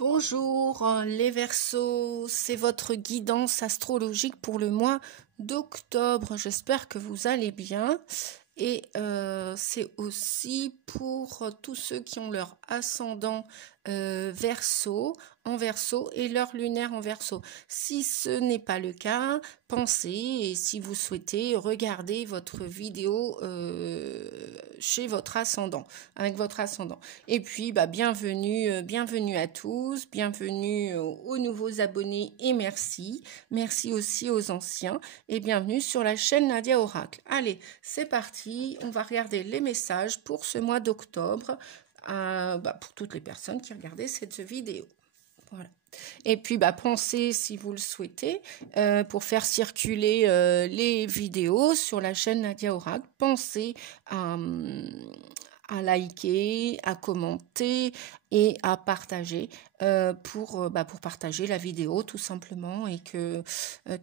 Bonjour les Verseaux, c'est votre guidance astrologique pour le mois d'octobre. J'espère que vous allez bien et c'est aussi pour tous ceux qui ont leur ascendant Verseau en Verseau et leur lunaire en Verseau. Si ce n'est pas le cas, pensez et si vous souhaitez, regardez votre vidéo chez votre ascendant, avec votre ascendant. Et puis, bienvenue à tous, bienvenue aux nouveaux abonnés et merci. Merci aussi aux anciens et bienvenue sur la chaîne Nadia Oracle. Allez, c'est parti, on va regarder les messages pour ce mois d'octobre, pour toutes les personnes qui regardaient cette vidéo. Voilà. Et puis, pensez, si vous le souhaitez, pour faire circuler les vidéos sur la chaîne Nadia Oracle, pensez à liker, à commenter et à partager pour partager la vidéo tout simplement et que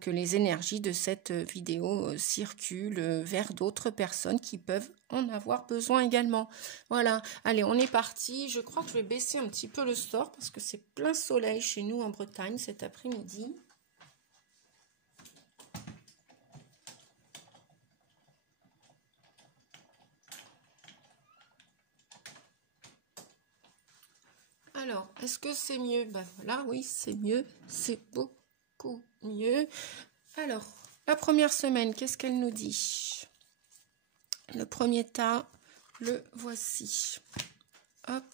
les énergies de cette vidéo circulent vers d'autres personnes qui peuvent en avoir besoin également. Voilà, allez, on est parti. Je crois que je vais baisser un petit peu le store parce que c'est plein soleil chez nous en Bretagne cet après-midi. Alors, est-ce que c'est mieux? Voilà, oui, c'est mieux. C'est beaucoup mieux. Alors, la première semaine, qu'est-ce qu'elle nous dit? Le premier tas, le voici. Hop.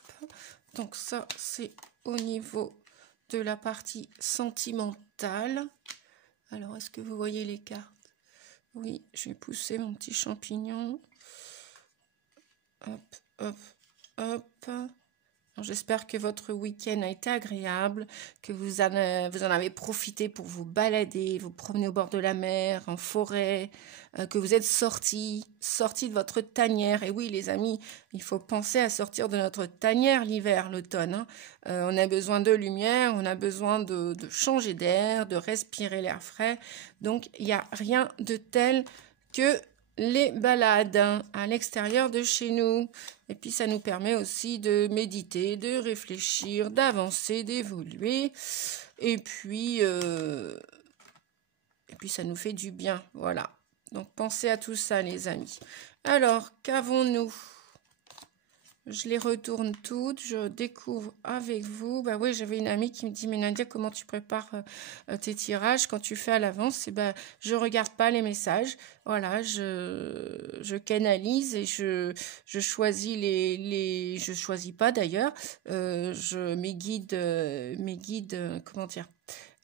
Donc ça, c'est au niveau de la partie sentimentale. Alors, est-ce que vous voyez les cartes? Oui, je vais pousser mon petit champignon. Hop, hop, hop. J'espère que votre week-end a été agréable, que vous en avez profité pour vous balader, vous promener au bord de la mer, en forêt, que vous êtes sortis de votre tanière. Et oui, les amis, il faut penser à sortir de notre tanière l'hiver, l'automne. Hein. On a besoin de lumière, on a besoin de changer d'air, de respirer l'air frais. Donc, il n'y a rien de tel que les balades à l'extérieur de chez nous. Et puis ça nous permet aussi de méditer, de réfléchir, d'avancer, d'évoluer. Et puis ça nous fait du bien. Voilà. Donc pensez à tout ça les amis. Alors, qu'avons-nous? Je les retourne toutes, je découvre avec vous. Oui, j'avais une amie qui me dit, mais Nadia, comment tu prépares tes tirages quand tu fais à l'avance? Je regarde pas les messages. Voilà, je canalise et je choisis je choisis pas d'ailleurs. Mes guides, mes guides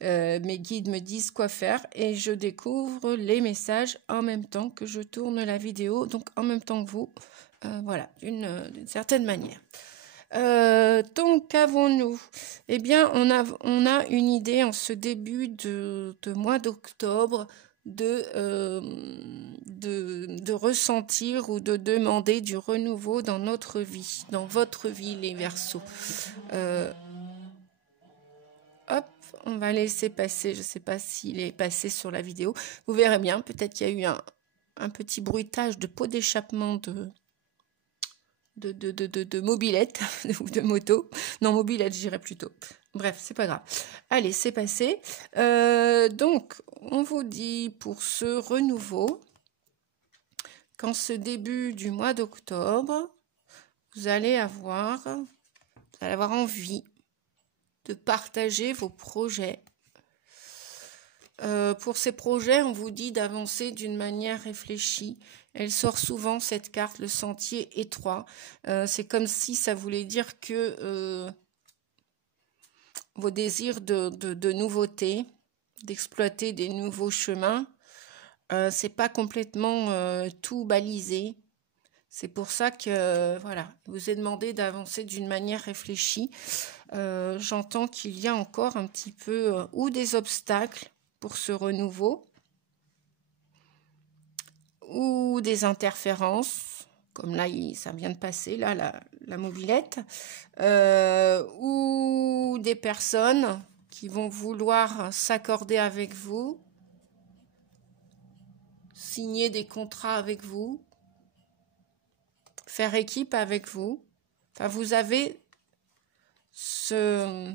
me disent quoi faire et je découvre les messages en même temps que je tourne la vidéo, donc en même temps que vous. Voilà, d'une certaine manière. Donc, qu'avons-nous? Eh bien, on a une idée en ce début de mois d'octobre de ressentir ou de demander du renouveau dans notre vie, dans votre vie, les Verseaux. Hop, on va laisser passer. Je ne sais pas s'il est passé sur la vidéo. Vous verrez bien, peut-être qu'il y a eu un petit bruitage de pot d'échappement de mobilette ou de moto. Non, mobilette, j'irais plutôt. Bref, c'est pas grave. Allez, c'est passé. Donc, on vous dit pour ce renouveau, qu'en ce début du mois d'octobre, vous allez avoir envie de partager vos projets. Pour ces projets, on vous dit d'avancer d'une manière réfléchie. Elle sort souvent, cette carte, le sentier étroit. C'est comme si ça voulait dire que vos désirs de nouveauté, d'exploiter des nouveaux chemins, c'est pas complètement tout balisé. C'est pour ça que, voilà, il vous est demandé d'avancer d'une manière réfléchie. J'entends qu'il y a encore un petit peu ou des obstacles pour ce renouveau, ou des interférences, comme là, ça vient de passer, là, la mobilette, ou des personnes qui vont vouloir s'accorder avec vous, signer des contrats avec vous, faire équipe avec vous. Enfin, vous avez ce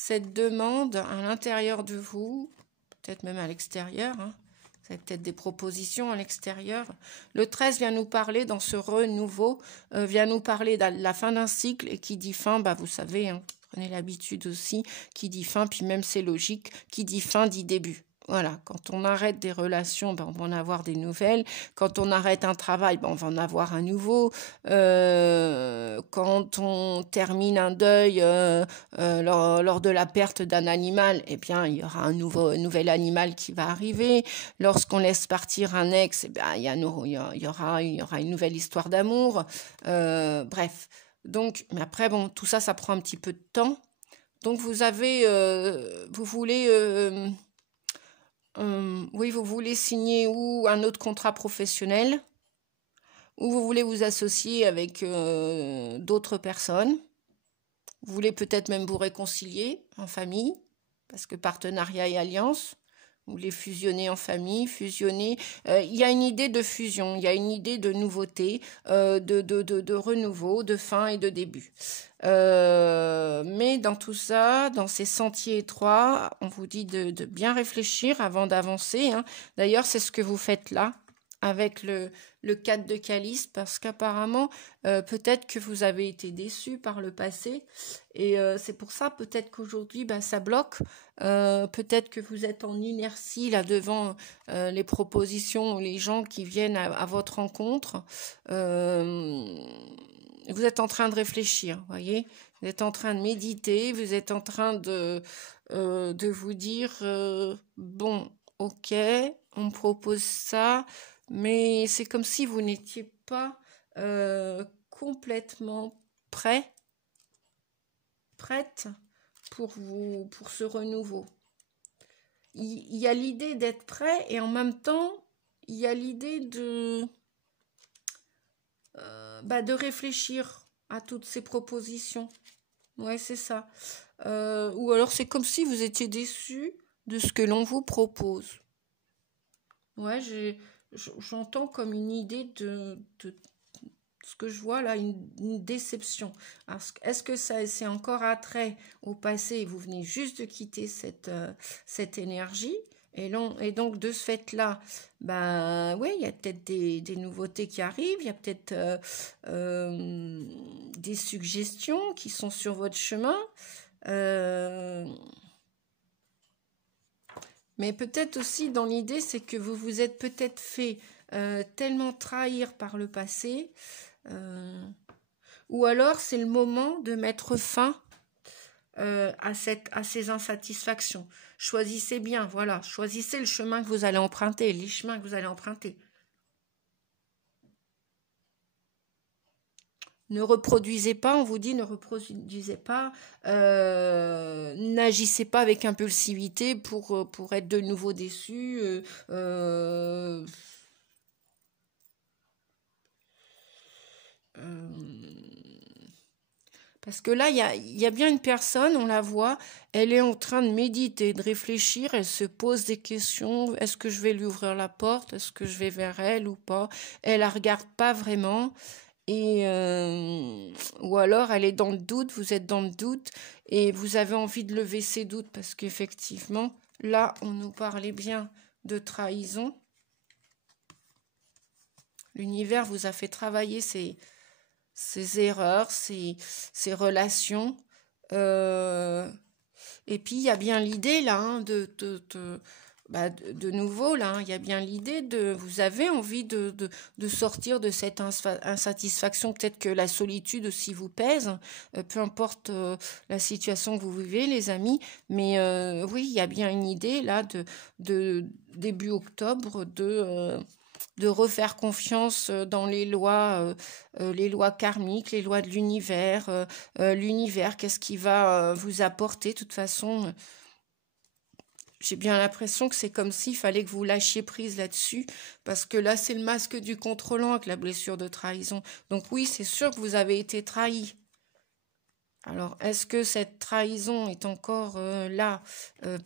cette demande à l'intérieur de vous, peut-être même à l'extérieur, hein. Vous avez peut-être des propositions à l'extérieur. Le 13 vient nous parler, dans ce renouveau, vient nous parler de la fin d'un cycle, et qui dit fin, bah vous savez, hein, prenez l'habitude aussi, qui dit fin, puis même c'est logique, qui dit fin dit début. Voilà, quand on arrête des relations, ben, on va en avoir des nouvelles. Quand on arrête un travail, ben, on va en avoir un nouveau. Quand on termine un deuil lors de la perte d'un animal, eh bien, il y aura un nouvel animal qui va arriver. Lorsqu'on laisse partir un ex, eh bien, il y aura une nouvelle histoire d'amour. Bref. Donc, mais après, bon, tout ça, ça prend un petit peu de temps. Donc, vous voulez... oui, vous voulez signer ou un autre contrat professionnel, ou vous voulez vous associer avec d'autres personnes. Vous voulez peut-être même vous réconcilier en famille, parce que partenariat et alliance, vous voulez fusionner en famille, fusionner. Il y a une idée de fusion, il y a une idée de nouveauté, de renouveau, de fin et de début. Mais dans tout ça, dans ces sentiers étroits, on vous dit de bien réfléchir avant d'avancer, hein. D'ailleurs, c'est ce que vous faites là, avec le 4 de calice, parce qu'apparemment, peut-être que vous avez été déçu par le passé, et c'est pour ça, peut-être qu'aujourd'hui, bah, ça bloque. Peut-être que vous êtes en inertie là devant les propositions ou les gens qui viennent à votre rencontre. Vous êtes en train de réfléchir, voyez. Vous êtes en train de méditer, vous êtes en train de vous dire bon, ok, on me propose ça, mais c'est comme si vous n'étiez pas complètement prête pour ce renouveau. Il y a l'idée d'être prêt, et en même temps, il y a l'idée de réfléchir à toutes ces propositions. Ouais, c'est ça. Ou alors c'est comme si vous étiez déçu de ce que l'on vous propose. Ouais, j'entends comme une idée de ce que je vois là, une déception. Alors, est-ce que ça c'est encore attrait au passé et vous venez juste de quitter cette énergie? Et donc, de ce fait-là, ben oui, il y a peut-être des nouveautés qui arrivent, il y a peut-être des suggestions qui sont sur votre chemin. Mais peut-être aussi dans l'idée, c'est que vous vous êtes peut-être fait tellement trahir par le passé, ou alors c'est le moment de mettre fin à ces insatisfactions. Choisissez bien, voilà, choisissez le chemin que vous allez emprunter, les chemins que vous allez emprunter. Ne reproduisez pas, on vous dit, ne reproduisez pas, n'agissez pas avec impulsivité pour être de nouveau déçu. Parce que là, il y a bien une personne, on la voit, elle est en train de méditer, de réfléchir, elle se pose des questions. Est-ce que je vais lui ouvrir la porte? Est-ce que je vais vers elle ou pas? Elle la regarde pas vraiment. Et ou alors elle est dans le doute, vous êtes dans le doute, et vous avez envie de lever ces doutes, parce qu'effectivement, là, on nous parlait bien de trahison. L'univers vous a fait travailler ces erreurs, ces relations. Et puis, il y a bien l'idée, là, hein, de nouveau, là, hein, il y a bien l'idée vous avez envie de sortir de cette insatisfaction. Peut-être que la solitude aussi vous pèse, peu importe la situation que vous vivez, les amis. Mais oui, il y a bien une idée, là, de début octobre, de refaire confiance dans les lois karmiques, les lois de l'univers. L'univers, qu'est-ce qui va vous apporter? De toute façon, j'ai bien l'impression que c'est comme s'il fallait que vous lâchiez prise là-dessus, parce que là, c'est le masque du contrôlant avec la blessure de trahison. Donc oui, c'est sûr que vous avez été trahi. Alors, est-ce que cette trahison est encore là,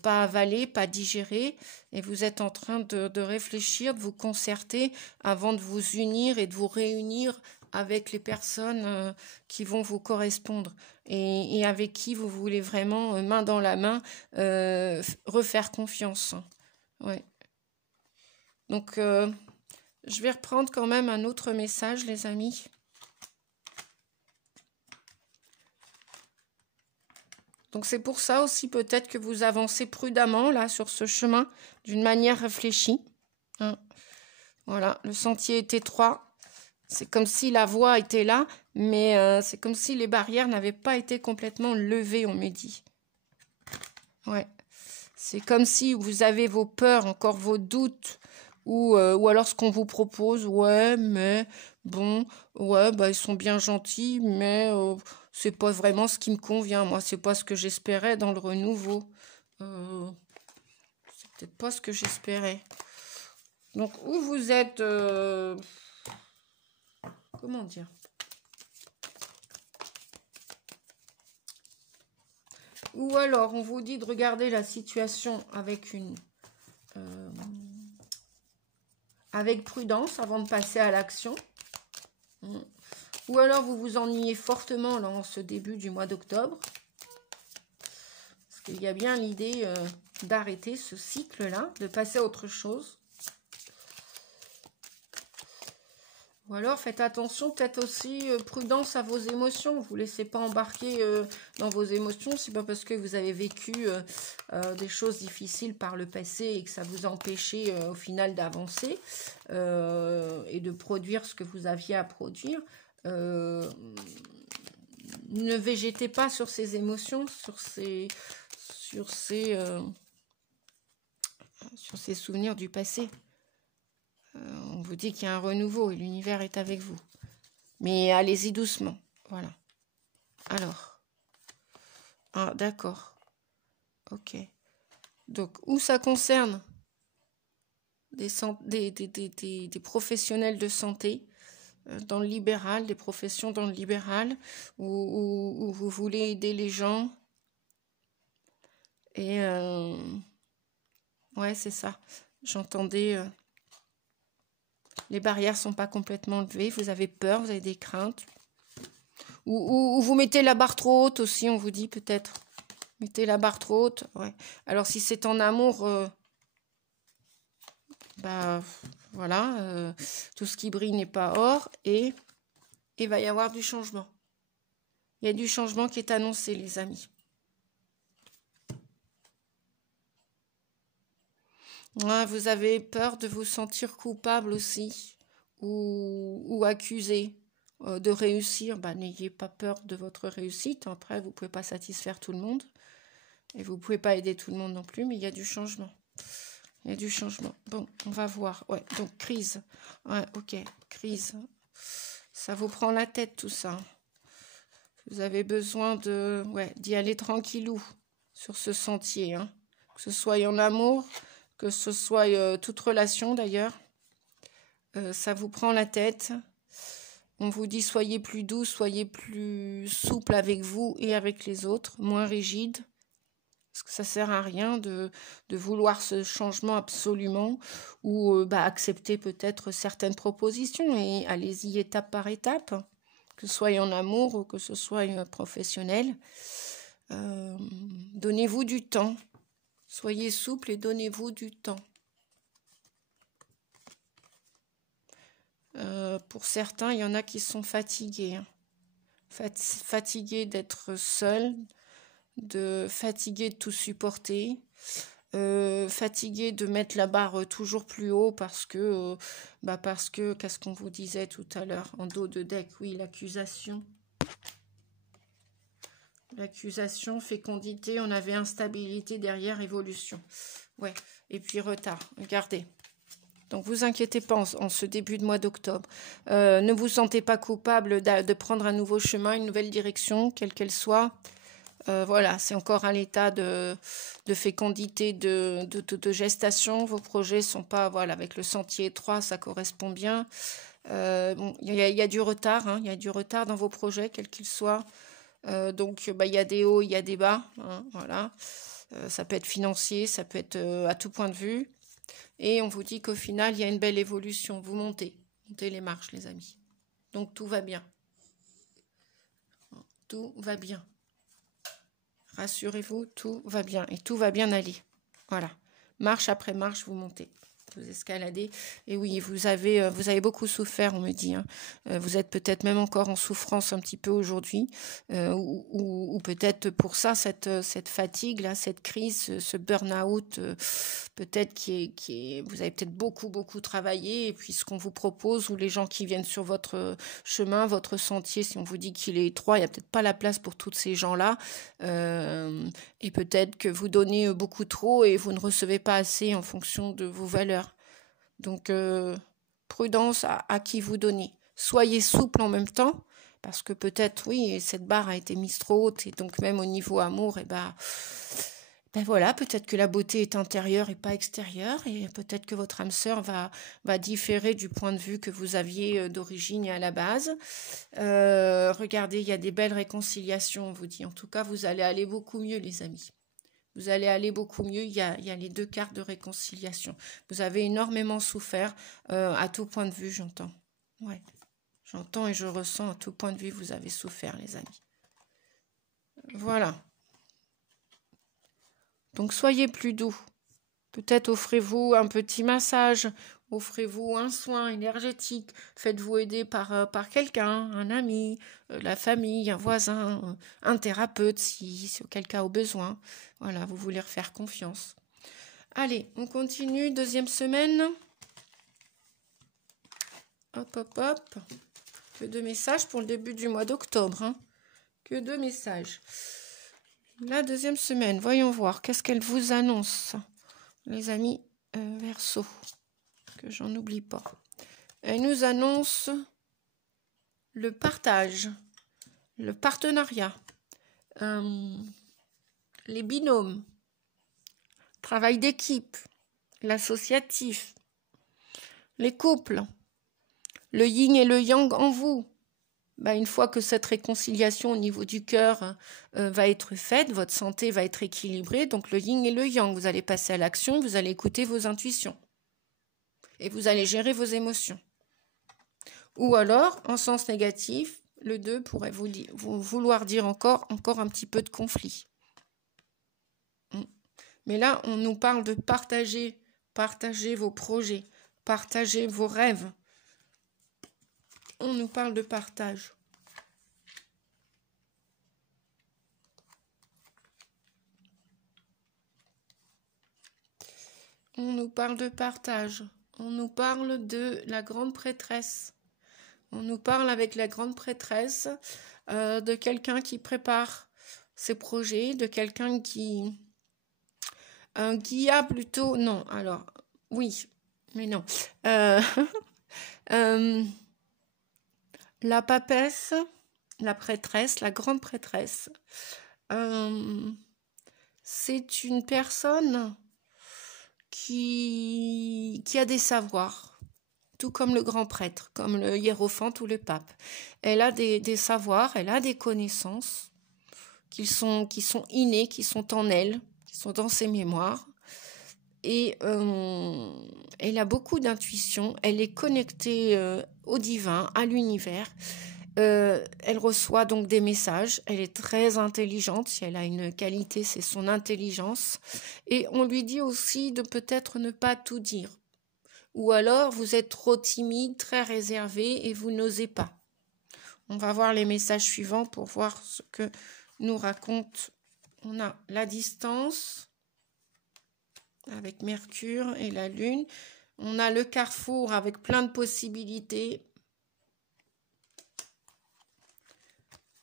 pas avalée, pas digérée, et vous êtes en train de réfléchir, de vous concerter avant de vous unir et de vous réunir avec les personnes qui vont vous correspondre et avec qui vous voulez vraiment, main dans la main, refaire confiance. Ouais. Donc, je vais reprendre quand même un autre message, les amis. Donc, c'est pour ça aussi peut-être que vous avancez prudemment là sur ce chemin, d'une manière réfléchie. Hein. Voilà, le sentier est étroit. C'est comme si la voie était là, mais c'est comme si les barrières n'avaient pas été complètement levées, on me dit. Ouais. C'est comme si vous avez vos peurs, encore vos doutes, ou alors ce qu'on vous propose, ouais, mais bon, ouais, bah ils sont bien gentils, mais c'est pas vraiment ce qui me convient. Moi, c'est pas ce que j'espérais dans le renouveau. C'est peut-être pas ce que j'espérais. Donc, où vous êtes... comment dire? Ou alors, on vous dit de regarder la situation avec avec prudence avant de passer à l'action. Ou alors, vous vous ennuyez fortement là, en ce début du mois d'octobre. Parce qu'il y a bien l'idée d'arrêter ce cycle-là, de passer à autre chose. Ou alors, faites attention, peut-être aussi prudence à vos émotions. Vous ne laissez pas embarquer dans vos émotions. C'est pas parce que vous avez vécu des choses difficiles par le passé et que ça vous a empêché au final d'avancer et de produire ce que vous aviez à produire. Ne végétez pas sur ces émotions, sur ces souvenirs du passé. On vous dit qu'il y a un renouveau et l'univers est avec vous. Mais allez-y doucement. Voilà. Alors. Ah, d'accord. Ok. Donc, où ça concerne des professionnels de santé dans le libéral, des professions dans le libéral, où vous voulez aider les gens. Et ouais, c'est ça. J'entendais... les barrières ne sont pas complètement levées. Vous avez peur, vous avez des craintes. Ou vous mettez la barre trop haute aussi, on vous dit peut-être. Mettez la barre trop haute. Ouais. Alors si c'est en amour, bah voilà, tout ce qui brille n'est pas or. Et il va y avoir du changement. Il y a du changement qui est annoncé, les amis. Ouais, vous avez peur de vous sentir coupable aussi. Ou accusé de réussir. Bah, n'ayez pas peur de votre réussite. Après, vous ne pouvez pas satisfaire tout le monde. Et vous ne pouvez pas aider tout le monde non plus, mais il y a du changement. Il y a du changement. Bon, on va voir. Ouais, donc crise. Ouais, ok, crise. Ça vous prend la tête tout ça. Vous avez besoin d'y aller tranquillou sur ce sentier. Hein. Que ce soit en amour, que ce soit toute relation d'ailleurs. Ça vous prend la tête. On vous dit soyez plus doux, soyez plus souple avec vous et avec les autres, moins rigide. Parce que ça sert à rien de vouloir ce changement absolument ou accepter peut-être certaines propositions et allez-y étape par étape, que ce soit en amour ou que ce soit professionnel. Donnez-vous du temps. Soyez souple et donnez-vous du temps. Pour certains, il y en a qui sont fatigués. Hein. Fatigués d'être seuls, fatigués de tout supporter, fatigués de mettre la barre toujours plus haut parce que qu'est-ce qu'on vous disait tout à l'heure en dos de deck, oui, l'accusation. L'accusation, fécondité, on avait instabilité derrière, évolution. Ouais, et puis retard, regardez. Donc, vous inquiétez pas en ce début de mois d'octobre. Ne vous sentez pas coupable de prendre un nouveau chemin, une nouvelle direction, quelle qu'elle soit. Voilà, c'est encore à l'état de fécondité, de gestation. Vos projets sont pas, voilà, avec le sentier étroit, ça correspond bien. Bon, il y a du retard, hein, il y a du retard dans vos projets, quels qu'ils soient. Donc, il y a des hauts, il y a des bas. Hein, voilà. Ça peut être financier, ça peut être à tout point de vue. Et on vous dit qu'au final, il y a une belle évolution. Vous montez les marches, les amis. Donc tout va bien. Tout va bien. Rassurez-vous, tout va bien. Et tout va bien aller. Voilà. Marche après marche, vous montez. Vous escaladez. Et oui, vous avez beaucoup souffert, on me dit. Hein. Vous êtes peut-être même encore en souffrance un petit peu aujourd'hui. Ou peut-être pour ça, cette fatigue, là, cette crise, ce burn-out, peut-être vous avez peut-être beaucoup travaillé. Et puis ce qu'on vous propose, ou les gens qui viennent sur votre chemin, votre sentier, si on vous dit qu'il est étroit, il n'y a peut-être pas la place pour tous ces gens-là. Et peut-être que vous donnez beaucoup trop et vous ne recevez pas assez en fonction de vos valeurs. Donc, prudence à qui vous donnez. Soyez souple en même temps, parce que peut-être, oui, cette barre a été mise trop haute, et donc même au niveau amour, et ben voilà, peut-être que la beauté est intérieure et pas extérieure, et peut-être que votre âme sœur va différer du point de vue que vous aviez d'origine et à la base. Regardez, il y a des belles réconciliations, on vous dit. En tout cas, vous allez aller beaucoup mieux, les amis. Vous allez aller beaucoup mieux, il y a les 2 cartes de réconciliation. Vous avez énormément souffert, à tout point de vue, j'entends. Ouais, j'entends et je ressens à tout point de vue, vous avez souffert, les amis. Voilà. Donc, soyez plus doux. Peut-être offrez-vous un petit massage, offrez-vous un soin énergétique, faites-vous aider par quelqu'un, un ami, la famille, un voisin, un thérapeute si auquel cas au besoin. Voilà, vous voulez faire confiance. Allez, on continue, 2e semaine. Hop. Que de messages pour le début du mois d'octobre. Hein. Que de messages. La 2e semaine, voyons voir, qu'est-ce qu'elle vous annonce, les amis Verseau, que j'en oublie pas. Elle nous annonce le partage, le partenariat, les binômes, travail d'équipe, l'associatif, les couples, le yin et le yang en vous. Une fois que cette réconciliation au niveau du cœur va être faite, votre santé va être équilibrée, donc le yin et le yang, vous allez passer à l'action, vous allez écouter vos intuitions et vous allez gérer vos émotions. Ou alors, en sens négatif, le 2 pourrait vous vouloir dire encore un petit peu de conflit. Mais là, on nous parle de partager vos projets, partager vos rêves. On nous parle de partage. On nous parle de partage. On nous parle de la grande prêtresse. On nous parle avec la grande prêtresse de quelqu'un qui prépare ses projets, de quelqu'un qui a plutôt... Non, alors, oui, mais non. La papesse, la prêtresse, la grande prêtresse, c'est une personne qui a des savoirs, tout comme le grand prêtre, comme le hiérophante ou le pape. Elle a des savoirs, elle a des connaissances qui sont innées, qui sont en elle, qui sont dans ses mémoires. Et elle a beaucoup d'intuition, elle est connectée au divin, à l'univers. Elle reçoit donc des messages, elle est très intelligente, si elle a une qualité, c'est son intelligence. Et on lui dit aussi de peut-être ne pas tout dire. Ou alors vous êtes trop timide, très réservé et vous n'osez pas. On va voir les messages suivants pour voir ce que nous raconte. On a la distance avec Mercure et la Lune. On a le carrefour avec plein de possibilités.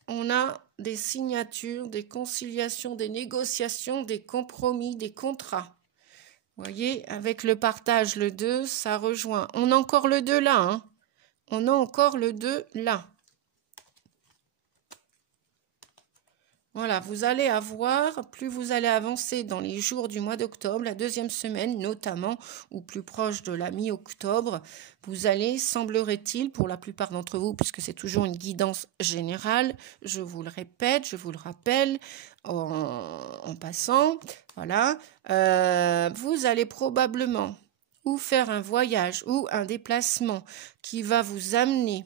On a des signatures, des conciliations, des négociations, des compromis, des contrats. Vous voyez, avec le partage, le 2, ça rejoint. On a encore le 2 là. Hein. On a encore le 2 là. Voilà, vous allez avoir, plus vous allez avancer dans les jours du mois d'octobre, la 2e semaine notamment, ou plus proche de la mi-octobre, vous allez, semblerait-il, pour la plupart d'entre vous, puisque c'est toujours une guidance générale, je vous le répète, je vous le rappelle, en passant, voilà, vous allez probablement ou faire un voyage ou un déplacement qui va vous amener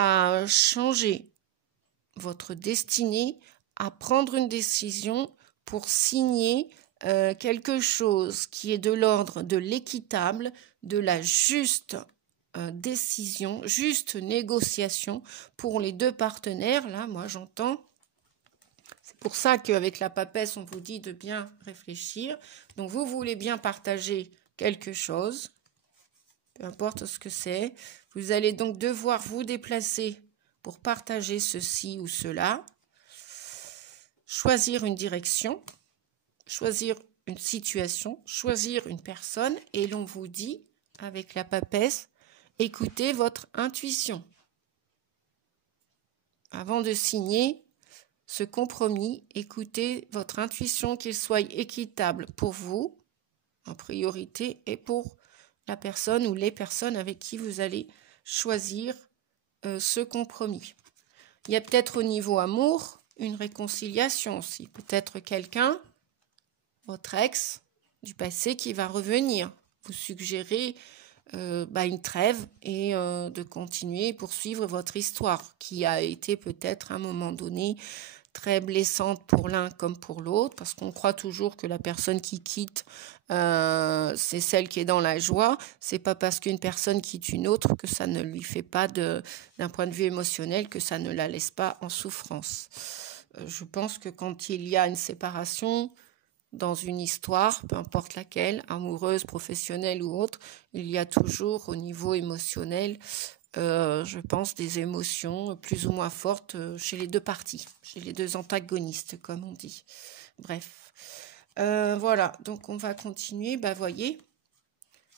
à changer votre destinée, à prendre une décision pour signer quelque chose qui est de l'ordre de l'équitable, de la juste décision, juste négociation pour les deux partenaires. Là, moi, j'entends. C'est pour ça qu'avec la papesse, on vous dit de bien réfléchir. Donc, vous voulez bien partager quelque chose, peu importe ce que c'est. Vous allez donc devoir vous déplacer pour partager ceci ou cela, choisir une direction, choisir une situation, choisir une personne, et l'on vous dit, avec la papesse, écoutez votre intuition. Avant de signer ce compromis, écoutez votre intuition, qu'il soit équitable pour vous, en priorité, et pour la personne ou les personnes avec qui vous allez choisir ce compromis. Il y a peut-être au niveau amour une réconciliation aussi. Peut-être quelqu'un, votre ex du passé, qui va revenir. Vous suggérez une trêve et de continuer, poursuivre votre histoire qui a été peut-être à un moment donné très blessante pour l'un comme pour l'autre, parce qu'on croit toujours que la personne qui quitte, c'est celle qui est dans la joie. C'est pas parce qu'une personne quitte une autre que ça ne lui fait pas d'un point de vue émotionnel, que ça ne la laisse pas en souffrance. Je pense que quand il y a une séparation dans une histoire, peu importe laquelle, amoureuse, professionnelle ou autre, il y a toujours au niveau émotionnel, je pense, des émotions plus ou moins fortes chez les deux parties, chez les deux antagonistes, comme on dit. Bref. Voilà, donc on va continuer. Voyez,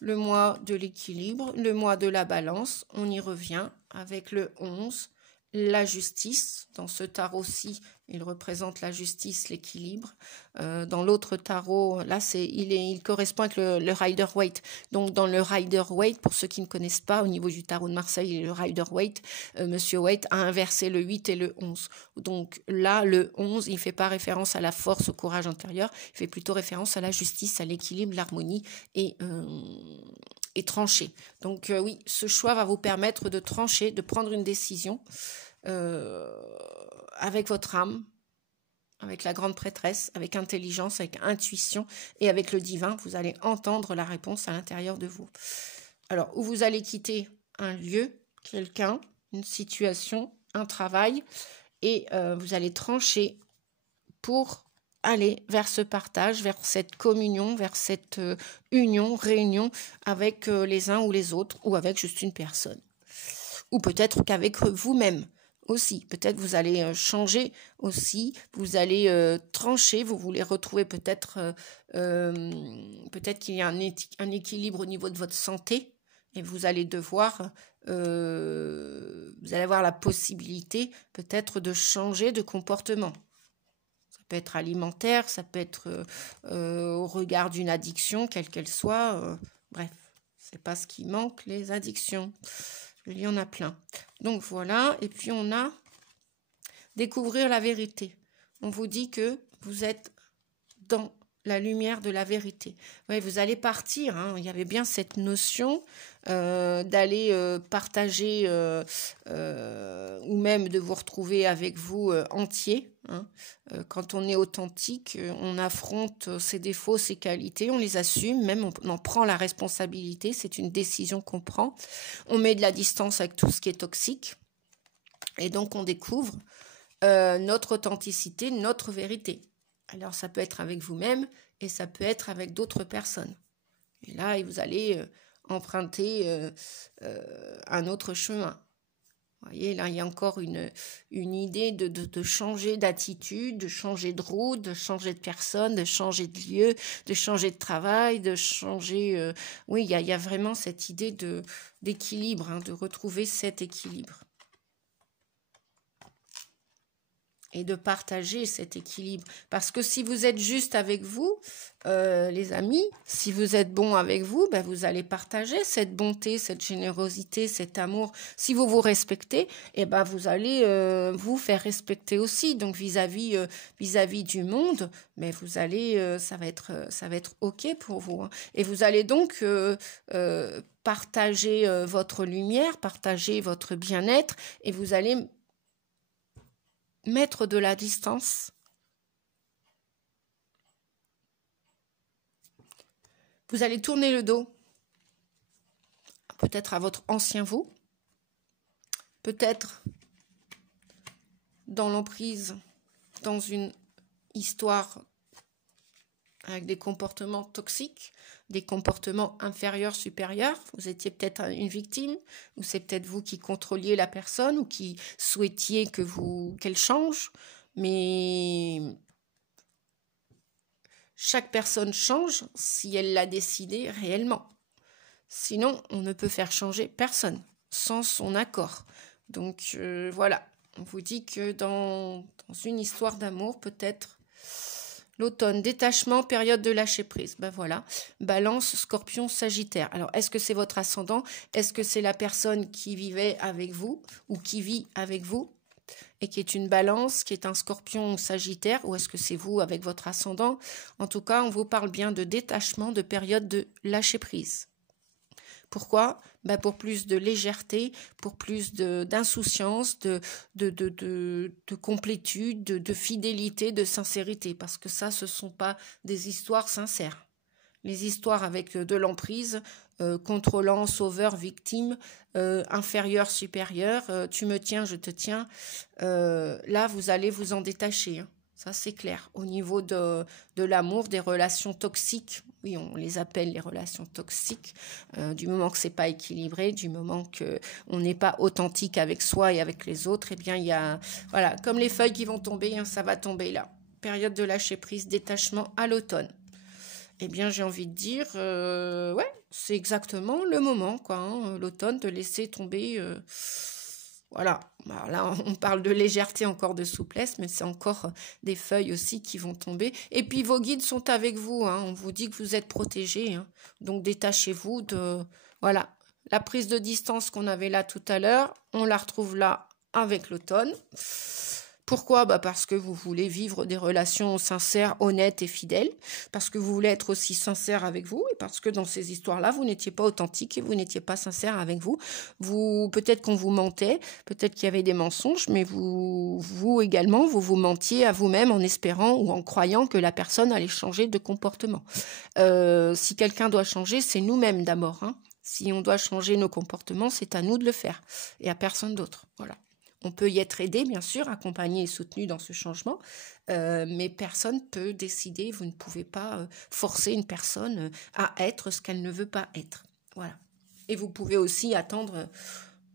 le mois de l'équilibre, le mois de la balance, on y revient avec le 11, la justice. Dans ce tarot-ci, il représente la justice, l'équilibre. Dans l'autre tarot, là, il correspond avec le Rider-Waite. Donc, dans le Rider-Waite, pour ceux qui ne connaissent pas, au niveau du tarot de Marseille, le Rider-Waite, Monsieur Waite a inversé le 8 et le 11. Donc là, le 11, il ne fait pas référence à la force, au courage intérieur, il fait plutôt référence à la justice, à l'équilibre, l'harmonie et trancher. Donc oui, ce choix va vous permettre de trancher, de prendre une décision avec votre âme, avec la grande prêtresse, avec intelligence, avec intuition et avec le divin. Vous allez entendre la réponse à l'intérieur de vous. Alors, où vous allez quitter un lieu, quelqu'un, une situation, un travail, et vous allez trancher pour aller vers ce partage, vers cette communion, vers cette union, réunion avec les uns ou les autres, ou avec juste une personne. Ou peut-être qu'avec vous-même aussi. Peut-être vous allez changer aussi, vous allez trancher, vous voulez retrouver peut-être qu'il y a un équilibre au niveau de votre santé, et vous allez devoir, vous allez avoir la possibilité peut-être de changer de comportement. Ça peut être alimentaire, ça peut être au regard d'une addiction, quelle qu'elle soit. Bref, c'est pas ce qui manque, les addictions. Il y en a plein. Donc voilà, et puis on a découvrir la vérité. On vous dit que vous êtes dans la lumière de la vérité. Ouais, vous allez partir, hein. Il y avait bien cette notion d'aller partager ou même de vous retrouver avec vous entier. Hein. Quand on est authentique, on affronte ses défauts, ses qualités, on les assume, même on en prend la responsabilité, c'est une décision qu'on prend. On met de la distance avec tout ce qui est toxique et donc on découvre notre authenticité, notre vérité. Alors, ça peut être avec vous-même et ça peut être avec d'autres personnes. Et là, vous allez emprunter un autre chemin. Vous voyez, là, il y a encore une idée de changer d'attitude, de changer de route, de changer de personne, de changer de lieu, de changer de travail, de changer... oui, il y a vraiment cette idée d'équilibre, hein, de retrouver cet équilibre. et de partager cet équilibre. Parce que si vous êtes juste avec vous, les amis, si vous êtes bon avec vous, ben vous allez partager cette bonté, cette générosité, cet amour. Si vous vous respectez, eh ben vous allez vous faire respecter aussi. Donc vis-à-vis du monde, mais vous allez, ça va être OK pour vous, hein. Et vous allez donc partager votre lumière, partager votre bien-être, et vous allez mettre de la distance. Vous allez tourner le dos, peut-être à votre ancien vous, peut-être dans l'emprise, dans une histoire avec des comportements toxiques, des comportements inférieurs, supérieurs. Vous étiez peut-être une victime, ou c'est peut-être vous qui contrôliez la personne, ou qui souhaitiez qu'elle change. Mais chaque personne change si elle l'a décidé réellement. Sinon, on ne peut faire changer personne sans son accord. Donc voilà, on vous dit que dans une histoire d'amour, peut-être l'automne, détachement, période de lâcher prise. Ben voilà, Balance, Scorpion, Sagittaire. Alors, est-ce que c'est votre ascendant? Est-ce que c'est la personne qui vivait avec vous ou qui vit avec vous et qui est une Balance, qui est un Scorpion ou Sagittaire? Ou est-ce que c'est vous avec votre ascendant? En tout cas, on vous parle bien de détachement, de période de lâcher prise. Pourquoi? Ben pour plus de légèreté, pour plus d'insouciance, de complétude, de fidélité, de sincérité. Parce que ça, ce ne sont pas des histoires sincères. Les histoires avec de l'emprise, contrôlant, sauveur, victime, inférieur, supérieur, tu me tiens, je te tiens, là, vous allez vous en détacher, hein. Ça, c'est clair. Au niveau de l'amour, des relations toxiques, oui, on les appelle les relations toxiques, du moment que c'est pas équilibré, du moment que on n'est pas authentique avec soi et avec les autres, eh bien, il y a, voilà, comme les feuilles qui vont tomber, hein, ça va tomber là. Période de lâcher prise, détachement à l'automne. Eh bien, j'ai envie de dire, ouais, c'est exactement le moment, quoi, hein, l'automne, de laisser tomber. Voilà, alors là on parle de légèreté, encore de souplesse, mais c'est encore des feuilles aussi qui vont tomber. Et puis vos guides sont avec vous, hein. On vous dit que vous êtes protégés, hein. Donc détachez-vous de... Voilà, la prise de distance qu'on avait là tout à l'heure, on la retrouve là avec l'automne. Pourquoi? Parce que vous voulez vivre des relations sincères, honnêtes et fidèles, parce que vous voulez être aussi sincère avec vous, et parce que dans ces histoires-là, vous n'étiez pas authentique et vous n'étiez pas sincère avec vous. Peut-être qu'on vous mentait, peut-être qu'il y avait des mensonges, mais vous également, vous mentiez à vous-même en espérant ou en croyant que la personne allait changer de comportement. Si quelqu'un doit changer, c'est nous-mêmes d'abord, hein. Si on doit changer nos comportements, c'est à nous de le faire et à personne d'autre. Voilà. On peut y être aidé, bien sûr, accompagné et soutenu dans ce changement, mais personne peut décider, vous ne pouvez pas forcer une personne à être ce qu'elle ne veut pas être. Voilà. Et vous pouvez aussi attendre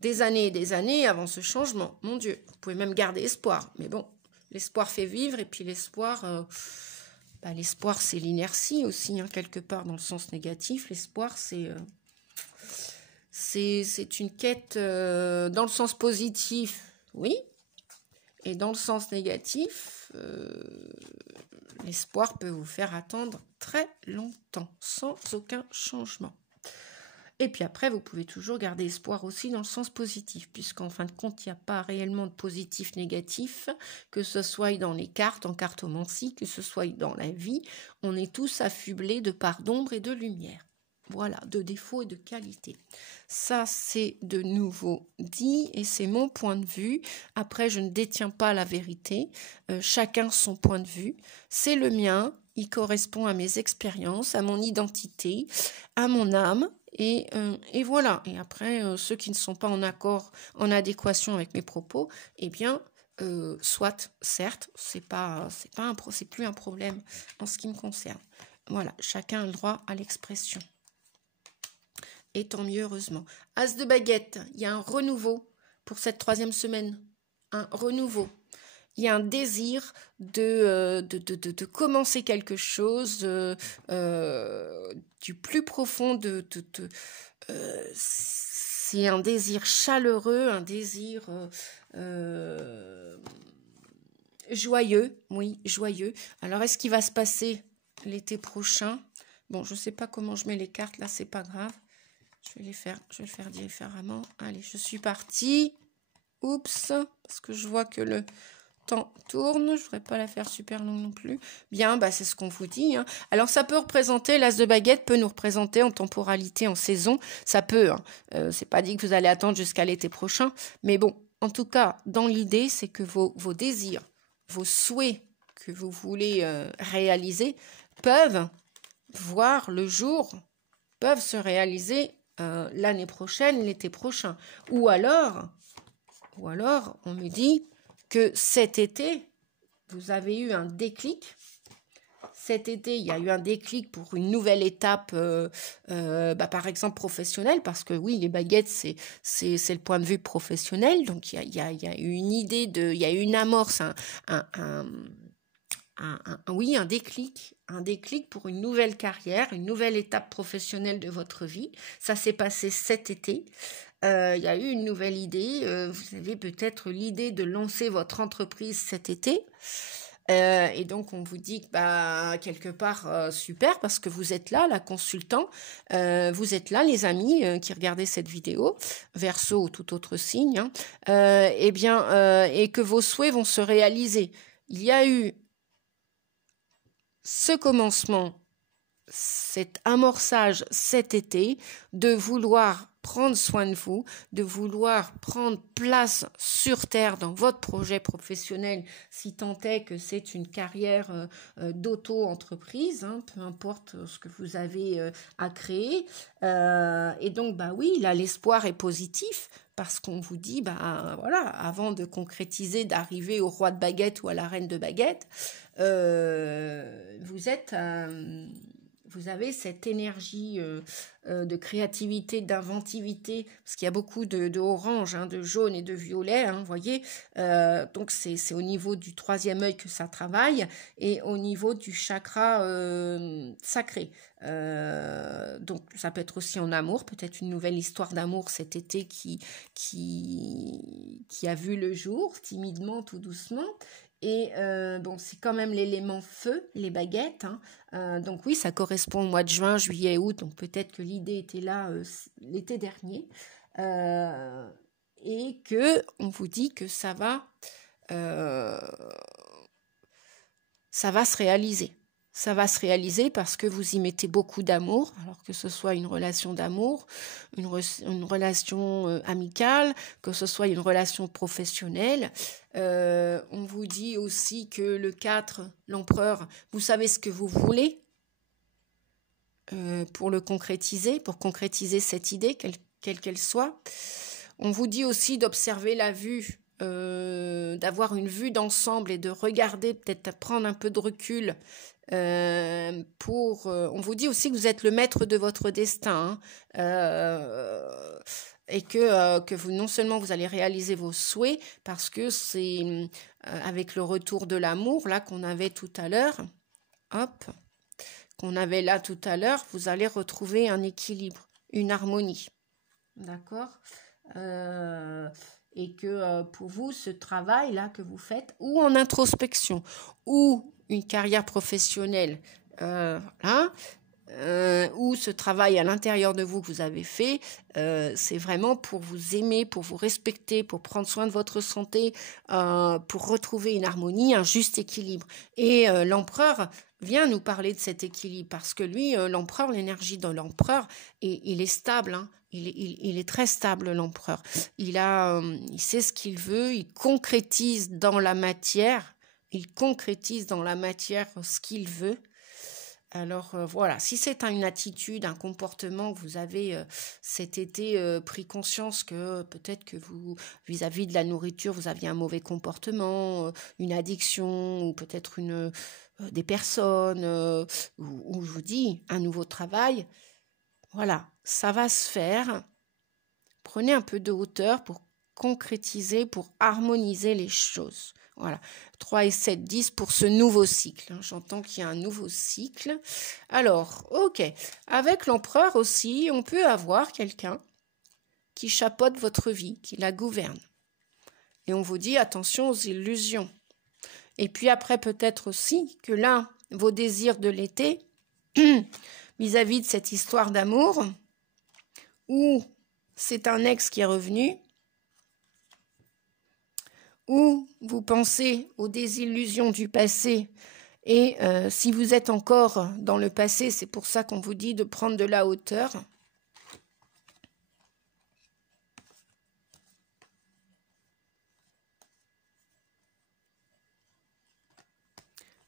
des années et des années avant ce changement. Mon Dieu, vous pouvez même garder espoir. Mais bon, l'espoir fait vivre, et puis l'espoir, l'espoir c'est l'inertie aussi, hein, quelque part dans le sens négatif. L'espoir, c'est une quête dans le sens positif. Oui, et dans le sens négatif, l'espoir peut vous faire attendre très longtemps, sans aucun changement. Et puis après, vous pouvez toujours garder espoir aussi dans le sens positif, puisqu'en fin de compte, il n'y a pas réellement de positif, négatif, que ce soit dans les cartes, en cartomancie, que ce soit dans la vie, on est tous affublés de parts d'ombre et de lumière. Voilà, de défauts et de qualités. Ça, c'est de nouveau dit et c'est mon point de vue. Après, je ne détiens pas la vérité. Chacun son point de vue. C'est le mien. Il correspond à mes expériences, à mon identité, à mon âme. Et voilà. Et après, ceux qui ne sont pas en accord, en adéquation avec mes propos, eh bien, soit, certes, c'est plus un problème en ce qui me concerne. Voilà, chacun a le droit à l'expression. Et tant mieux, heureusement. As de baguette, il y a un renouveau pour cette 3e semaine. Un renouveau. Il y a un désir de commencer quelque chose du plus profond. C'est un désir chaleureux, un désir Joyeux, oui, joyeux. Alors, est-ce qu'il va se passer l'été prochain? Bon, je ne sais pas comment je mets les cartes, là, c'est pas grave. Je vais le faire différemment. Allez, je suis partie. Oups, parce que je vois que le temps tourne. Je ne voudrais pas la faire super longue non plus. Bien, bah, c'est ce qu'on vous dit. Hein. Alors, ça peut représenter, l'as de baguette peut nous représenter en temporalité, en saison. Ça peut. Hein. C'est pas dit que vous allez attendre jusqu'à l'été prochain. Mais bon, en tout cas, dans l'idée, c'est que vos désirs, vos souhaits que vous voulez réaliser peuvent voir le jour, peuvent se réaliser l'année prochaine, l'été prochain. Ou alors, on me dit que cet été, vous avez eu un déclic. Cet été, il y a eu un déclic pour une nouvelle étape, par exemple professionnelle, parce que oui, les baguettes, c'est le point de vue professionnel. Donc, il y a eu une idée, il y a eu une amorce, oui, un déclic pour une nouvelle carrière, une nouvelle étape professionnelle de votre vie. Ça s'est passé cet été. Il y a eu une nouvelle idée. Vous avez peut-être l'idée de lancer votre entreprise cet été. Et donc, on vous dit que quelque part, super, parce que vous êtes là, la consultant. Vous êtes là, les amis qui regardaient cette vidéo, Verseau ou tout autre signe. Hein, et que vos souhaits vont se réaliser. Il y a eu ce commencement, cet amorçage cet été, de vouloir prendre soin de vous, de vouloir prendre place sur Terre dans votre projet professionnel, si tant est que c'est une carrière d'auto-entreprise, hein, peu importe ce que vous avez à créer. Et donc, oui, là, l'espoir est positif, parce qu'on vous dit, voilà, avant de concrétiser, d'arriver au roi de baguette ou à la reine de baguette, vous avez cette énergie de créativité, d'inventivité, parce qu'il y a beaucoup de orange, hein, de jaune et de violet, hein, vous voyez. Donc, c'est au niveau du troisième œil que ça travaille, et au niveau du chakra sacré. Donc, ça peut être aussi en amour, peut-être une nouvelle histoire d'amour cet été qui a vu le jour, timidement, tout doucement. Et c'est quand même l'élément feu, les baguettes. Hein. Donc oui, ça correspond au mois de juin, juillet, août. Donc peut-être que l'idée était là l'été dernier. Et que on vous dit que ça va se réaliser. Ça va se réaliser parce que vous y mettez beaucoup d'amour, alors que ce soit une relation d'amour, une relation amicale, que ce soit une relation professionnelle. On vous dit aussi que le 4, l'empereur, vous savez ce que vous voulez pour le concrétiser, pour concrétiser cette idée, quelle qu'elle soit. On vous dit aussi d'observer la vue, d'avoir une vue d'ensemble et de regarder, peut-être prendre un peu de recul. On vous dit aussi que vous êtes le maître de votre destin, hein, et que vous, non seulement vous allez réaliser vos souhaits, parce que c'est avec le retour de l'amour là qu'on avait tout à l'heure, vous allez retrouver un équilibre, une harmonie, d'accord, et que pour vous, ce travail-là que vous faites, ou en introspection, ou une carrière professionnelle, ou ce travail à l'intérieur de vous que vous avez fait, c'est vraiment pour vous aimer, pour vous respecter, pour prendre soin de votre santé, pour retrouver une harmonie, un juste équilibre. Et l'empereur vient nous parler de cet équilibre, parce que lui, l'empereur, l'énergie de l'empereur, il est stable, hein. Il est très stable, l'empereur. Il sait ce qu'il veut, il concrétise dans la matière. Il concrétise dans la matière ce qu'il veut. Alors voilà, si c'est une attitude, un comportement que vous avez cet été pris conscience que peut-être que vous, vis-à-vis de la nourriture, vous aviez un mauvais comportement, une addiction, ou peut-être des personnes, où je vous dis, un nouveau travail, voilà, ça va se faire. Prenez un peu de hauteur pour concrétiser, pour harmoniser les choses. Voilà, 3 et 7, 10 pour ce nouveau cycle. J'entends qu'il y a un nouveau cycle. Alors, ok, avec l'empereur aussi, on peut avoir quelqu'un qui chapeaute votre vie, qui la gouverne. Et on vous dit attention aux illusions. Et puis après, peut-être aussi que là, vos désirs de l'été, vis-à-vis de cette histoire d'amour, ou c'est un ex qui est revenu, ou vous pensez aux désillusions du passé, et si vous êtes encore dans le passé, c'est pour ça qu'on vous dit de prendre de la hauteur.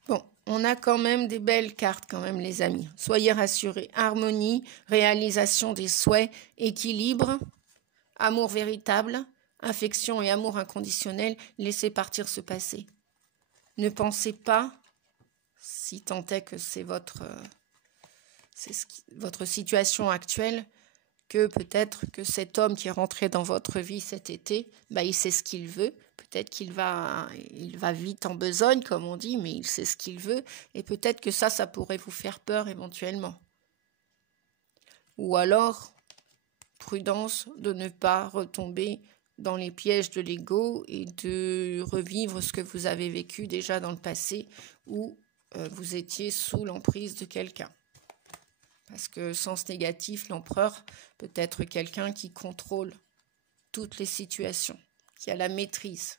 Bon, on a quand même des belles cartes quand même, les amis. Soyez rassurés. Harmonie, réalisation des souhaits, équilibre, amour véritable, affection et amour inconditionnel. Laissez partir ce passé. Ne pensez pas, si tant est que c'est votre situation actuelle, que peut-être que cet homme qui est rentré dans votre vie cet été, il sait ce qu'il veut. Peut-être qu'il va vite en besogne, comme on dit, mais il sait ce qu'il veut. Et peut-être que ça pourrait vous faire peur éventuellement. Ou alors, prudence de ne pas retomber dans les pièges de l'ego et de revivre ce que vous avez vécu déjà dans le passé où vous étiez sous l'emprise de quelqu'un. Parce que sens négatif, l'empereur peut être quelqu'un qui contrôle toutes les situations, qui a la maîtrise.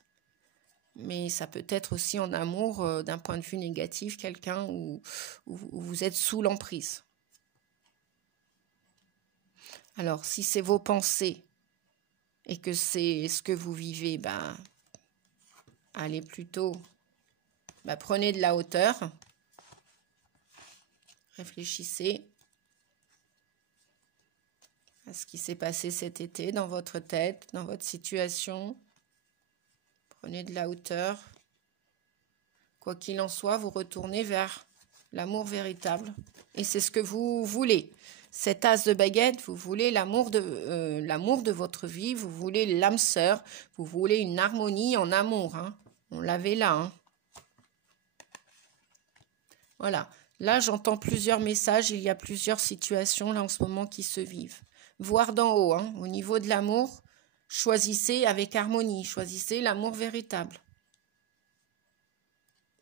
Mais ça peut être aussi en amour, d'un point de vue négatif, quelqu'un où vous êtes sous l'emprise. Alors, si c'est vos pensées et que c'est ce que vous vivez, allez plutôt, prenez de la hauteur, réfléchissez à ce qui s'est passé cet été dans votre tête, dans votre situation. Prenez de la hauteur. Quoi qu'il en soit, vous retournez vers l'amour véritable. Et c'est ce que vous voulez. Cet as de baguette, vous voulez l'amour de votre vie, vous voulez l'âme sœur, vous voulez une harmonie en amour. On l'avait là. Voilà. Là, j'entends plusieurs messages. Il y a plusieurs situations là en ce moment qui se vivent. Voir d'en haut, au niveau de l'amour, choisissez avec harmonie, choisissez l'amour véritable.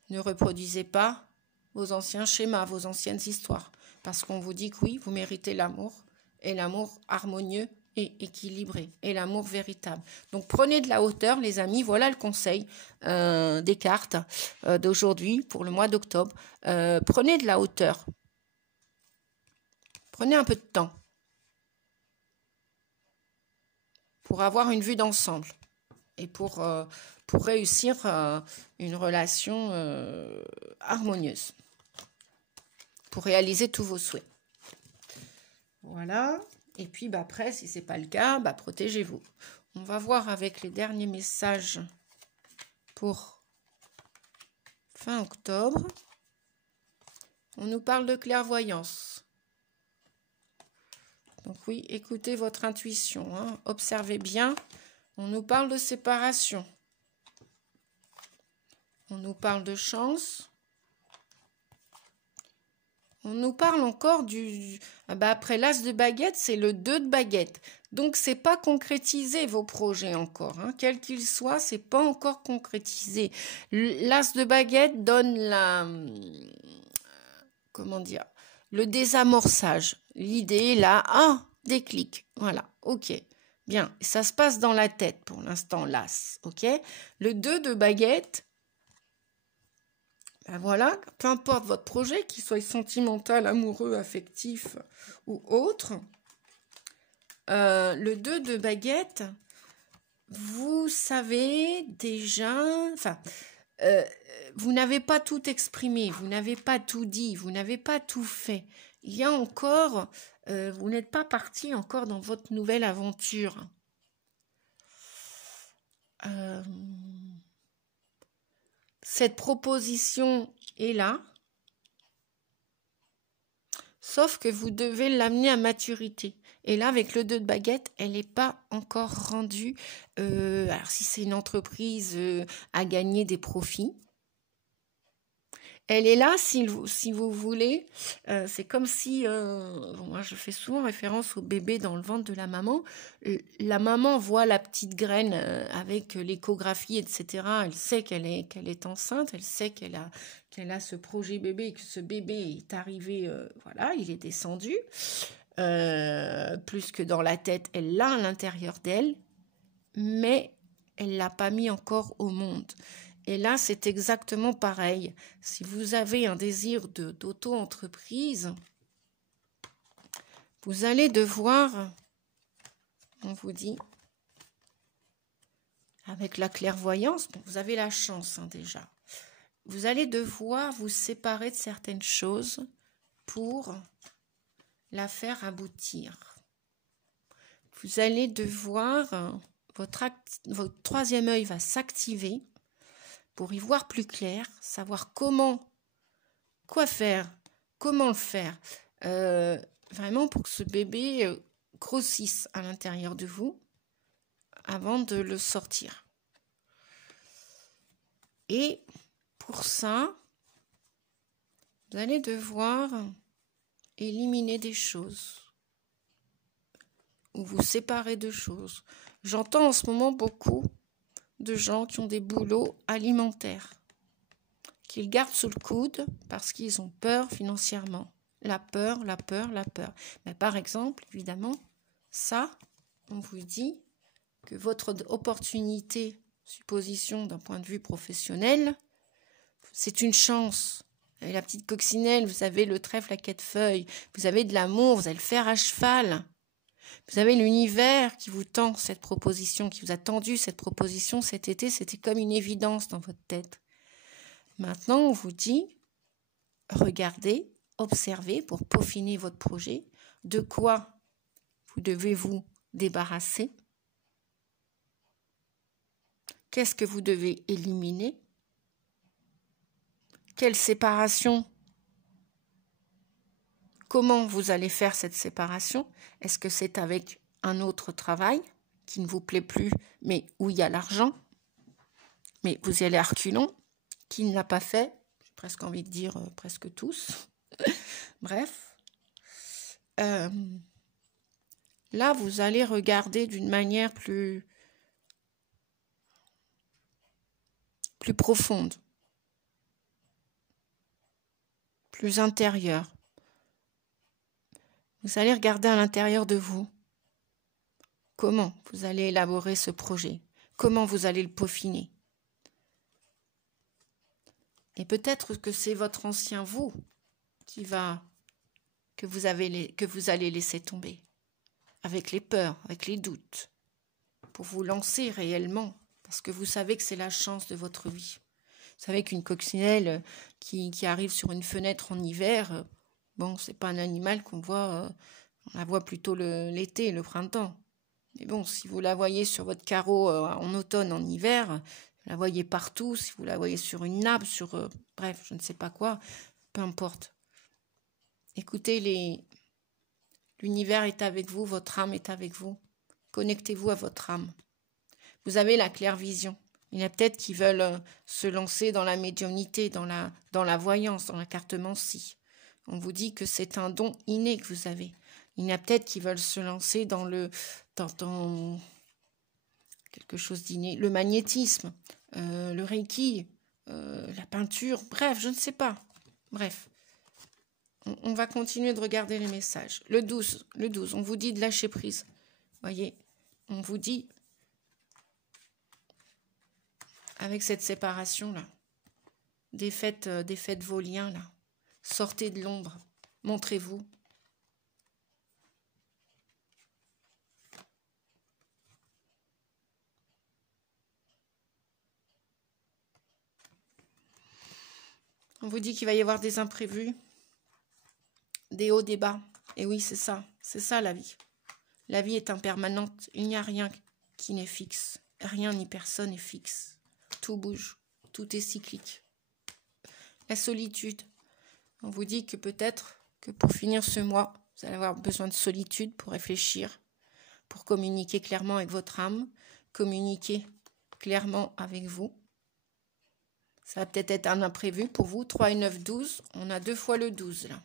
Ne reproduisez pas vos anciens schémas, vos anciennes histoires, parce qu'on vous dit que oui, vous méritez l'amour, et l'amour harmonieux et équilibré, et l'amour véritable. Donc prenez de la hauteur, les amis, voilà le conseil des cartes d'aujourd'hui pour le mois d'octobre. Prenez de la hauteur. Prenez un peu de temps pour avoir une vue d'ensemble et pour réussir une relation harmonieuse, pour réaliser tous vos souhaits. Voilà. Et puis après, si ce n'est pas le cas, protégez-vous. On va voir avec les derniers messages pour fin octobre. On nous parle de clairvoyance. Donc oui, écoutez votre intuition, observez bien. On nous parle de séparation. On nous parle de chance. On nous parle encore du... après l'as de baguette, c'est le 2 de baguette. Donc, c'est pas concrétisé vos projets encore. Quel qu'il soit, c'est pas encore concrétisé. L'as de baguette donne le désamorçage. L'idée, là, déclic. Voilà, ok. Bien, ça se passe dans la tête pour l'instant, l'as, ok. Le 2 de baguette, voilà, peu importe votre projet, qu'il soit sentimental, amoureux, affectif ou autre, le 2 de baguette, vous savez déjà, vous n'avez pas tout exprimé, vous n'avez pas tout dit, vous n'avez pas tout fait. Il y a encore, vous n'êtes pas parti encore dans votre nouvelle aventure. Cette proposition est là, sauf que vous devez l'amener à maturité. Et là, avec le 2 de baguette, elle n'est pas encore rendue. Alors, si c'est une entreprise à gagner des profits, Elle est là si vous voulez. C'est comme si, moi je fais souvent référence au bébé dans le ventre de la maman. La maman voit la petite graine avec l'échographie, etc. Elle sait qu'elle est enceinte, elle sait qu'elle a ce projet bébé, que ce bébé est arrivé, voilà, il est descendu. Plus que dans la tête, elle l'a à l'intérieur d'elle, mais elle ne l'a pas mis encore au monde. Et là, c'est exactement pareil. Si vous avez un désir d'auto-entreprise, vous allez devoir, on vous dit, avec la clairvoyance, bon, vous avez la chance déjà, vous allez devoir vous séparer de certaines choses pour la faire aboutir. Vous allez devoir, votre troisième œil va s'activer pour y voir plus clair, savoir quoi faire, comment le faire, vraiment pour que ce bébé grossisse à l'intérieur de vous avant de le sortir. Et pour ça, vous allez devoir éliminer des choses ou vous séparer de choses. J'entends en ce moment beaucoup de gens qui ont des boulots alimentaires, qu'ils gardent sous le coude parce qu'ils ont peur financièrement. La peur. Mais par exemple, évidemment, ça, on vous dit que votre opportunité, supposition d'un point de vue professionnel, c'est une chance. Vous avez la petite coccinelle, vous avez le trèfle à quatre feuilles, vous avez de l'amour, vous avez le fer à cheval. Vous avez l'univers qui vous tend cette proposition, qui vous a tendu cette proposition cet été, c'était comme une évidence dans votre tête. Maintenant, on vous dit, regardez, observez pour peaufiner votre projet, de quoi vous devez vous débarrasser, qu'est-ce que vous devez éliminer, quelle séparation, comment vous allez faire cette séparation, est-ce que c'est avec un autre travail qui ne vous plaît plus, mais où il y a l'argent, mais vous y allez à reculons, qui ne l'a pas fait, j'ai presque envie de dire presque tous. Bref, là vous allez regarder d'une manière plus profonde, plus intérieure. Vous allez regarder à l'intérieur de vous. Comment vous allez élaborer ce projet? Comment vous allez le peaufiner? Et peut-être que c'est votre ancien vous que vous allez laisser tomber, avec les peurs, avec les doutes, pour vous lancer réellement, parce que vous savez que c'est la chance de votre vie. Vous savez qu'une coccinelle qui arrive sur une fenêtre en hiver, bon, c'est pas un animal qu'on voit, on la voit plutôt l'été, le printemps. Mais bon, si vous la voyez sur votre carreau en automne, en hiver, vous la voyez partout, si vous la voyez sur une nappe, bref, je ne sais pas quoi, peu importe. Écoutez, l'univers est avec vous, votre âme est avec vous. Connectez-vous à votre âme. Vous avez la claire vision. Il y en a peut-être qui veulent se lancer dans la médiumnité, dans la voyance, dans la cartomancie. On vous dit que c'est un don inné que vous avez. Il y en a peut-être qui veulent se lancer dans quelque chose d'inné, le magnétisme, le reiki, la peinture, bref, je ne sais pas. Bref, on va continuer de regarder les messages. Le 12, on vous dit de lâcher prise. Voyez, on vous dit, avec cette séparation-là, défaites vos liens, là. Sortez de l'ombre, montrez-vous. On vous dit qu'il va y avoir des imprévus, des hauts, des bas. Et oui, c'est ça la vie. La vie est impermanente, il n'y a rien qui n'est fixe. Rien ni personne n'est fixe. Tout bouge, tout est cyclique. La solitude. On vous dit que peut-être que pour finir ce mois, vous allez avoir besoin de solitude pour réfléchir, pour communiquer clairement avec votre âme, communiquer clairement avec vous. Ça va peut-être être un imprévu pour vous. 3 et 9, 12. On a 2 fois le 12 là.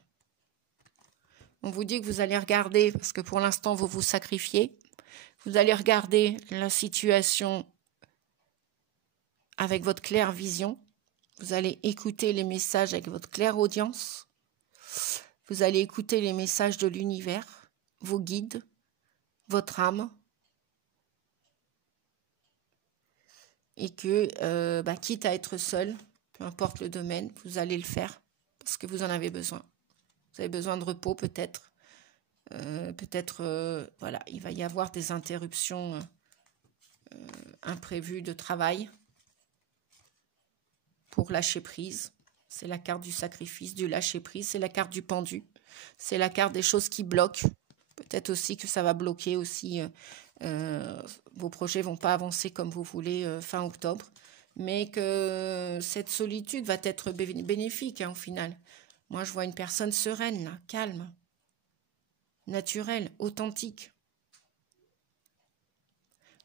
On vous dit que vous allez regarder, parce que pour l'instant, vous vous sacrifiez. Vous allez regarder la situation avec votre claire vision. Vous allez écouter les messages avec votre claire audience. Vous allez écouter les messages de l'univers, vos guides, votre âme. Et que, quitte à être seul, peu importe le domaine, vous allez le faire parce que vous en avez besoin. Vous avez besoin de repos peut-être. Voilà, il va y avoir des interruptions imprévues de travail pour lâcher prise. C'est la carte du sacrifice, du lâcher prise. C'est la carte du pendu. C'est la carte des choses qui bloquent. Peut-être aussi que ça va bloquer aussi. Vos projets vont pas avancer comme vous voulez fin octobre. Mais que cette solitude va être bénéfique au final. Moi, je vois une personne sereine, là, calme, naturelle, authentique.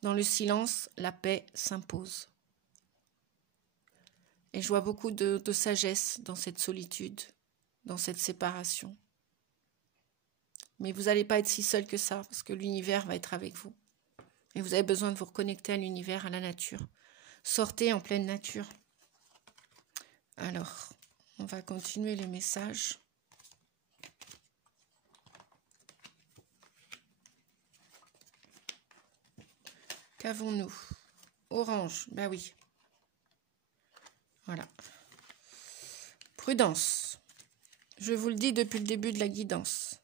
Dans le silence, la paix s'impose. Et je vois beaucoup de sagesse dans cette solitude, dans cette séparation. Mais vous n'allez pas être si seul que ça, parce que l'univers va être avec vous. Et vous avez besoin de vous reconnecter à l'univers, à la nature. Sortez en pleine nature. Alors, on va continuer les messages. Qu'avons-nous? Orange, bah oui. Voilà. Prudence. Je vous le dis depuis le début de la guidance.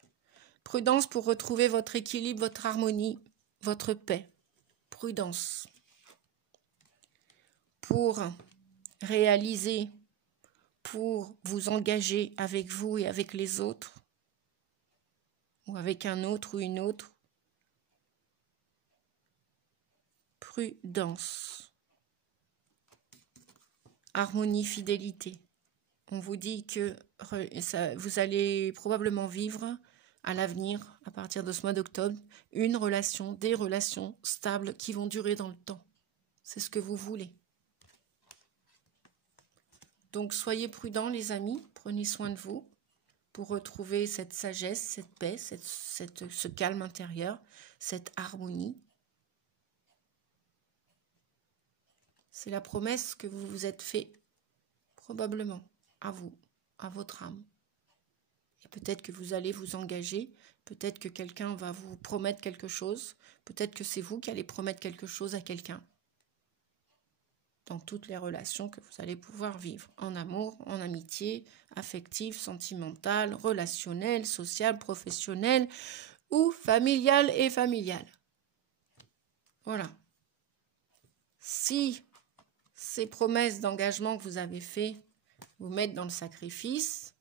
Prudence pour retrouver votre équilibre, votre harmonie, votre paix. Prudence. Pour réaliser, pour vous engager avec vous et avec les autres, ou avec un autre ou une autre. Prudence. Harmonie, fidélité. On vous dit que vous allez probablement vivre à l'avenir, à partir de ce mois d'octobre, une relation, des relations stables qui vont durer dans le temps. C'est ce que vous voulez. Donc soyez prudents les amis, prenez soin de vous pour retrouver cette sagesse, cette paix, ce calme intérieur, cette harmonie. C'est la promesse que vous vous êtes fait, probablement, à vous, à votre âme. Et peut-être que vous allez vous engager, peut-être que quelqu'un va vous promettre quelque chose, peut-être que c'est vous qui allez promettre quelque chose à quelqu'un. Dans toutes les relations que vous allez pouvoir vivre, en amour, en amitié, affective, sentimentale, relationnelle, sociale, professionnelle ou familiale et familiale. Voilà. Si ces promesses d'engagement que vous avez faites vous mettent dans le sacrifice,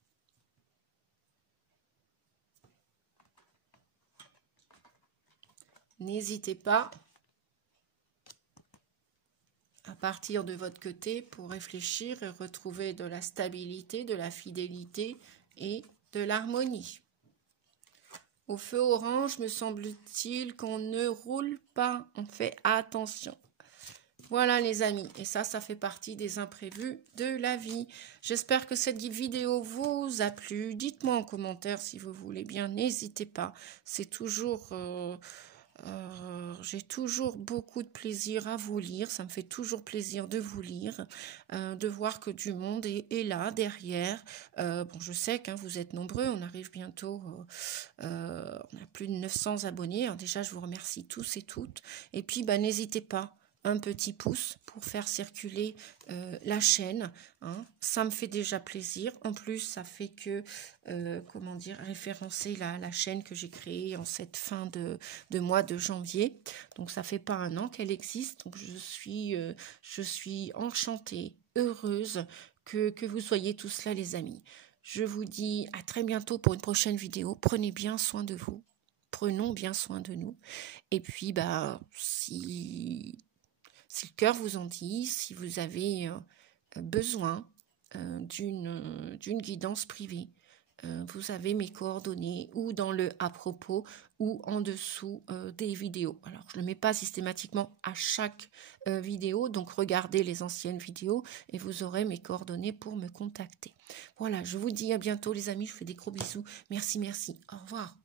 n'hésitez pas à partir de votre côté pour réfléchir et retrouver de la stabilité, de la fidélité et de l'harmonie. Au feu orange, me semble-t-il qu'on ne roule pas, on fait attention. Voilà les amis, et ça fait partie des imprévus de la vie. J'espère que cette vidéo vous a plu. Dites-moi en commentaire si vous voulez bien, n'hésitez pas. C'est toujours... j'ai toujours beaucoup de plaisir à vous lire, ça me fait toujours plaisir de vous lire, de voir que du monde est là, derrière. Bon, je sais que vous êtes nombreux, on arrive bientôt, on a plus de 900 abonnés. Alors déjà, je vous remercie tous et toutes. Et puis, n'hésitez pas, un petit pouce pour faire circuler la chaîne. Ça me fait déjà plaisir. En plus, ça fait que, référencer la chaîne que j'ai créée en cette fin de mois de janvier. Donc, ça fait pas un an qu'elle existe. Donc, je suis enchantée, heureuse que vous soyez tous là, les amis. Je vous dis à très bientôt pour une prochaine vidéo. Prenez bien soin de vous. Prenons bien soin de nous. Et puis, si le cœur vous en dit, si vous avez besoin d'une guidance privée, vous avez mes coordonnées ou dans le à propos ou en dessous des vidéos. Alors, je ne le mets pas systématiquement à chaque vidéo, donc regardez les anciennes vidéos et vous aurez mes coordonnées pour me contacter. Voilà, je vous dis à bientôt les amis, je vous fais des gros bisous. Merci, merci, au revoir.